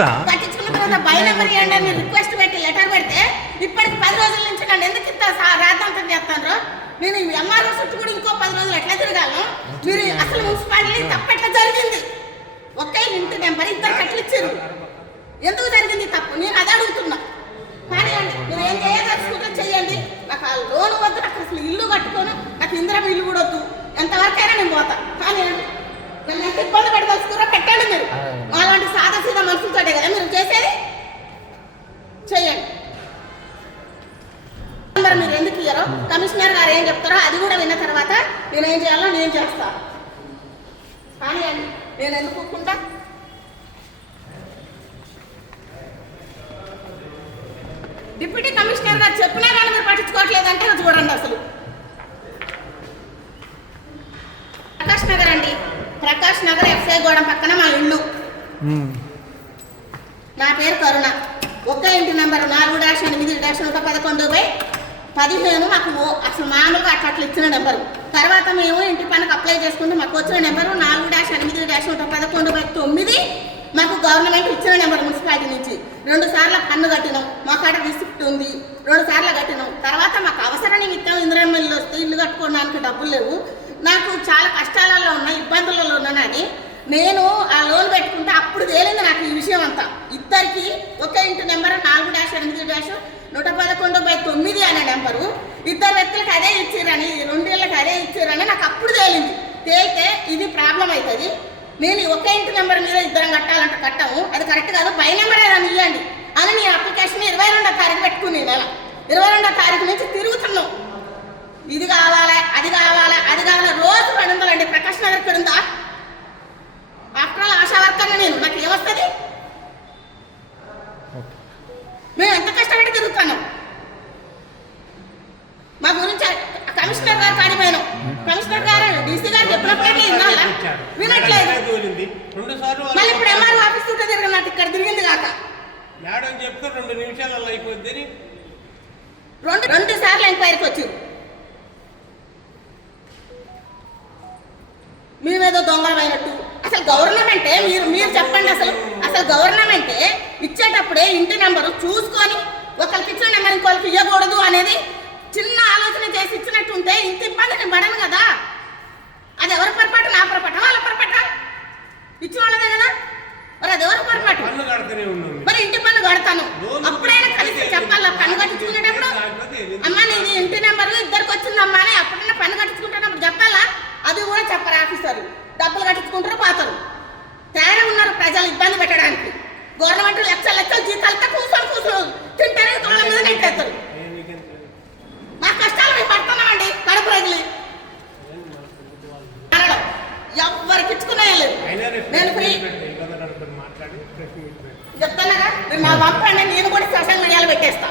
పట్టించుకున్న తర్వాత by number ఇవ్వండి అని రిక్వెస్ట్ పెట్టి లెటర్ పెడితే ఇప్పటికి 10 రోజుల నుంచి నన్ను ఎందుకు ఇంత రాద్దాంతం చేస్తాను. నేను ఎంఆర్ఓ చుట్టూ కూడా ఇంకో 10 రోజులు ఎట్లా తిరగాను. మీరు అసలు మున్సిపాలిటీ తప్పెట్లా జరిగింది. ఒకే ఇంటి నెంబర్ ఇద్దరు కట్లు ఇచ్చారు. ఎందుకు జరిగింది తప్పు నేను అది అడుగుతున్నా. కానీ మీరు ఏం చేయదలుచుకుంటే చెయ్యండి. నాకు ఆ లోన్ వద్దు, నాకు అసలు ఇల్లు కట్టుకోను, నాకు ఇందిరా ఇల్లు కూడా వద్దు. ఎంతవరకైనా నేను పోతా. కానీ నన్ను ఎంత ఇబ్బంది పెట్టదలుచుకున్నా పెట్టండి. మీరు అలాంటి సాదా సీదా మనుషులతోటే కదా మీరు చేసేది. చెయ్యండి. మీరు ఎందుకు ఇయ్యారో కమిషనర్ గారు ఏం చెప్తారో అది కూడా విన్న తర్వాత నేనేం చేయాలో నేను చేస్తా. కానీ నేను ఎందుకు ఒప్పుకుంటా. డిప్యూటీ కమిషనర్ గారు చెప్పినా కానీ మీరు పట్టించుకోవట్లేదంటే చూడండి. అసలు ప్రకాష్ నగర్ అండి, ప్రకాష్ నగర్ ఎఫ్ఐ గోడం పక్కన మా ఇల్లు. నా పేరు కరుణ. ఒక్క ఇంటి నెంబర్ 4-8-11115. మాకు అసలు మామూలుగా అట్లా ఇచ్చిన నెంబరు. తర్వాత మేము ఇంటి పనికి అప్లై చేసుకుంటే మాకు వచ్చిన నెంబరు 4-8-11119. మాకు గవర్నమెంట్ ఇచ్చిన నెంబర్ మున్సిపాలిటీ నుంచి 2 సార్లు పన్ను కట్టినాం. మా కాడ రిసిప్ట్ ఉంది. 2 సార్లు కట్టినాం. తర్వాత మాకు అవసర నిమిత్తం ఇందిరమ్మ ఇల్లు వస్తే ఇల్లు కట్టుకోవడానికి డబ్బులు లేవు. నాకు చాలా కష్టాలలో ఉన్నా, ఇబ్బందులలో ఉన్నానని నేను ఆ లోన్ పెట్టుకుంటే అప్పుడు తేలింది నాకు ఈ విషయం అంతా. ఇద్దరికి ఒకే ఇంటి నెంబర్ 4-8-11119 అనే నెంబరు ఇద్దరు వ్యక్తులకు అదే ఇచ్చిరని, 2 ఏళ్ళకి అదే ఇచ్చిరని నాకు అప్పుడు తేలింది. తేలితే ఇది ప్రాబ్లం అవుతుంది. నేను ఒకే ఇంటి నెంబర్ మీద ఇద్దరం కట్టాలంటే కట్టము, అది కరెక్ట్ కాదు. బై నెంబర్ ఏదైనా ఇవ్వండి అని నీ అప్లికేషన్ 22వ తారీఖు పెట్టుకుని నెల 22వ తారీఖు నుంచి తిరుగుతున్నాం. ఇది కావాలా, అది కావాలా, అది కావాలా. రోజు 200 అండి. ప్రకాష్ నగర్ ఇక్కడ ఉందా? ఆఫ్టర్ ఆల్ ఆశా వర్కర్ నేను, నాకు ఏమొస్తుంది? మేము ఎంత కష్టపడి తిరుగుతున్నాం. మా గురించి కమిషనర్ గారు కాడిపోయినాం. కమిషనర్ గారు డీసీ గారు చెప్పినప్పుడే వినాలా, వినట్లేదు. మళ్ళీ ఇప్పుడు ఎంఆర్ఓ ఆఫీస్ చుట్టూ తిరిగి నాకు ఇక్కడ తిరిగింది కాక మేడం చెప్తే 2 నిమిషాలలో అయిపోద్ది. 2 సార్లు ఎంక్వైరీకి వచ్చారు. మేమేదో దొంగలమైనట్టు. అసలు గవర్నమెంటే మీరు చెప్పండి. అసలు గవర్నమెంటే ఇచ్చేటప్పుడే ఇంటి నెంబరు చూసుకొని ఒకరికి ఇచ్చిన నెంబర్ ఇంకొకరికి ఇవ్వకూడదు అనేది చిన్న ఆలోచన చేసి ఇచ్చినట్టుంటే ఇంత ఇబ్బంది నేను పడను కదా. అది ఎవరి పొరపాటు? నా పొరపాటు, వాళ్ళ పొరపాటు? ఇచ్చిన వాళ్ళదే కదా. మరి అది ఎవరి పొరపాటు? మరి ఇంటి పన్ను కడతాను. అప్పుడైనా కలిసి చెప్పాలా? పన్ను కట్టించుకునేటప్పుడు అమ్మ నీది ఇంటి నెంబరు ఇద్దరికి వచ్చిందమ్మా అని అప్పుడైనా పన్ను కట్టించుకుంటున్నప్పుడు చెప్పాలా? అది కూడా చెప్పరు ఆఫీసర్లు. డబ్బులు కట్టించుకుంటారు, పోతారు. తయారే ఉన్నారు ప్రజలు ఇబ్బంది పెట్టడానికి. గవర్నమెంట్ లక్షల జీతాలతో కూర్చొని తింటారే తోళ్ళ మీద నెట్టేస్తారు. మా కష్టాలు మేము పడుతున్నామండి. కడుపు రగిలి ఎవరికి ఇచ్చుకునే లేదు. నేను ఫ్రీ చెప్తానగా. మీరు నా పంపండి, నేను కూడా సోషల్ మీడియాలో పెట్టేస్తా.